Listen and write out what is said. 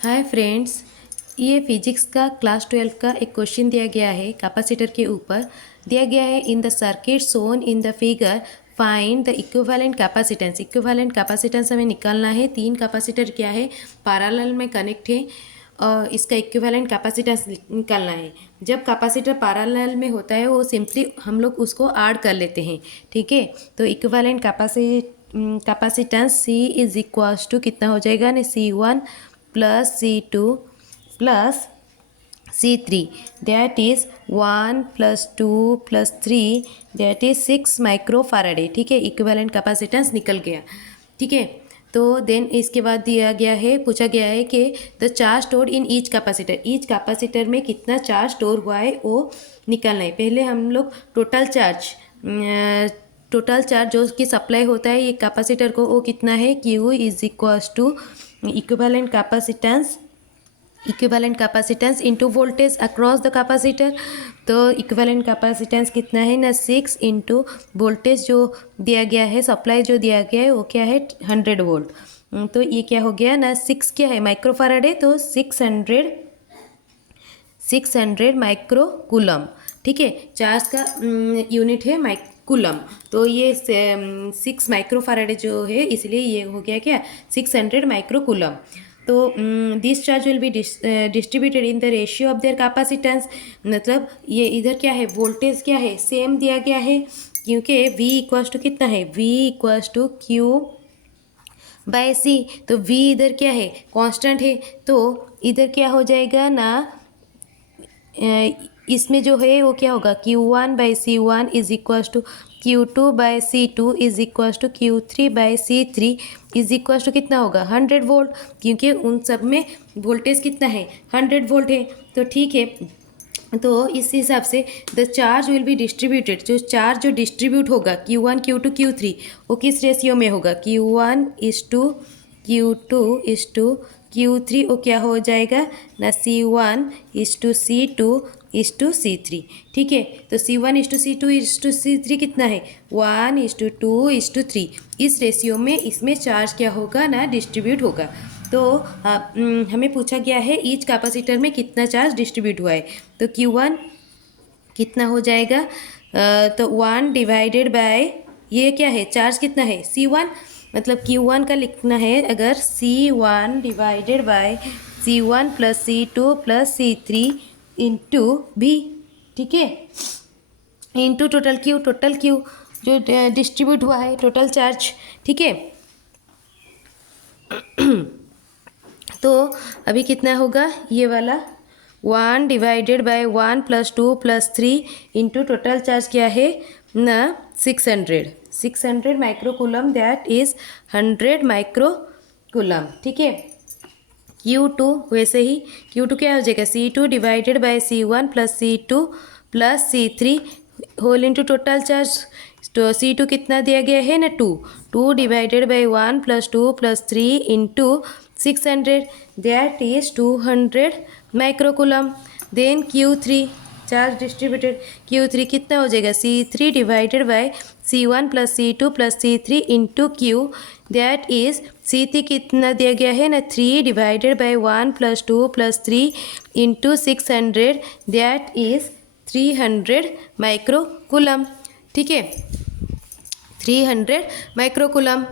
Hi friends, ये physics का class 12 का एक क्वेश्चन दिया गया है। कैपेसिटर के ऊपर दिया गया है, in the circuit shown in the figure find the equivalent capacitance. Equivalent capacitance हमें निकालना है। तीन कैपेसिटर क्या है, पैरेलल में कनेक्ट है और इसका इक्विवेलेंट कैपेसिटेंस निकालना है। जब कैपेसिटर पैरेलल में होता है वो सिंपली हम लोग उसको ऐड कर लेते हैं, ठीक है। तो equivalent capacitance C is equals to कितना हो जाएगा ना, C1 plus C2 plus C3, that is 1 plus 2 plus 3, that is 6 microfarad. ठीक है, इक्विवेलेंट कैपेसिटेंस निकल गया। ठीक है, तो देन इसके बाद दिया गया है, पूछा गया है कि the charge stored in each capacitor में कितना चार्ज स्टोर हुआ है वो निकालना है। पहले हम लोग टोटल चार्ज जो कि सप्लाई होता है ये कैपेसिटर को, वो कितना है, Q is equals to equivalent capacitance into voltage across the capacitor. तो इक्विवेलेंट कैपेसिटेंस कितना है ना, 6 इंटू वोल्टेज जो दिया गया है, सप्लाई जो दिया गया है वो क्या है, 100 वोल्ट। तो ये क्या हो गया ना, 6 क्या है, माइक्रोफैराड है, तो 600 माइक्रोकूलम। ठीक है, चार्ज का यूनिट है कूलम। तो ये 6 माइक्रोफैराड जो है, इसलिए ये हो गया क्या, 600 माइक्रोकूलम। तो this charge will be distributed in the ratio of their capacitance. मतलब ये इधर क्या है, वोल्टेज क्या है, सेम दिया गया है, क्योंकि V इक्वल्स टू कितना है, V इक्वल्स टू Q/C। तो V इधर क्या है, कांस्टेंट है, तो इधर क्या हो जाएगा ना, इसमें जो है वो क्या होगा, Q1/C1 is equals to Q2/C2 is equals to Q3/C3 is equals to कितना होगा, 100 वोल्ट, क्योंकि उन सब में वोल्टेज कितना है, 100 वोल्ट है। तो ठीक है, तो इस हिसाब से the charge will be distributed, जो चार्ज जो डिस्ट्रीब्यूट होगा Q1 Q2 Q3 वो किस रेशियो में होगा, Q1:Q2:Q3, वो क्या हो जाएगा ना, C1:C2:C3। ठीक है, तो C1:C2:C3 कितना है, 1:2:3। इस रेशियो में इसमें चार्ज क्या होगा ना, डिस्ट्रीब्यूट होगा। तो हमें पूछा गया है ईच कैपेसिटर में कितना चार्ज डिस्ट्रीब्यूट हुआ है। तो Q1 कितना हो जाएगा, तो 1 डिवाइडेड बाय ये क्या है, चार्ज कितना है, C1। मतलब Q1 का लिखना है, अगर C1 divided by C1 plus C2 plus C3 into B। ठीक है, इंटू टोटल Q जो डिस्ट्रीब्यूट हुआ है, टोटल चार्ज। ठीक है, तो अभी कितना होगा, ये वाला 1 divided by 1 plus 2 plus 3 into total charge क्या है ना, 600 माइक्रोकूलम, दैट इज 100 माइक्रोकूलम। ठीक है, Q2 वैसे ही, Q2 क्या हो जाएगा, C2 divided by C1 plus C2 plus C3 whole into total charge. तो C2 कितना दिया गया है ना, 2 divided by 1 plus 2 plus 3 into 600, that is 200 microcoulomb. Then Q3 charge distributed, Q3 कितना हो जाएगा, C3 divided by C1 plus C2 plus C3 into Q, that is C3 कितना दिया गया है ना, 3 divided by 1 plus 2 plus 3 into 600, that is 300 microcoulomb. ठीक है, 300 माइक्रोकूलम।